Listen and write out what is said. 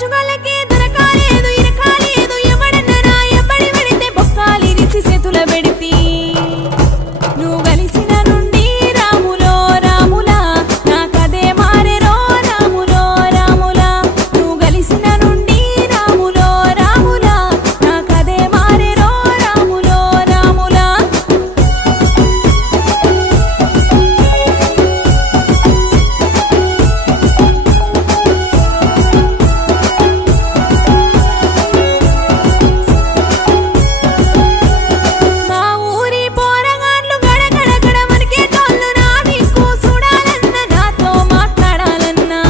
పశువులకే దొరకాలేదు ఇరకాలేదు ఎవడన్నా నా ఎబ్బడి పెడితే బొక్కాలిరిసి చేతుల పెడితి నువ్వు కలిసిన నుండి రాములో రాములా నాకదే మారెరో రాములో రాములా నువ్వు కలిసిన నుండి రాములో రాములా నాకదే మారెరో రాములో రాములా మా ఊరి పోరగాండ్లు గడగడ గడమనికే తోళ్ళు నా దిక్కు చూడాలన్నా నాతో మాట్లాడాలన్నా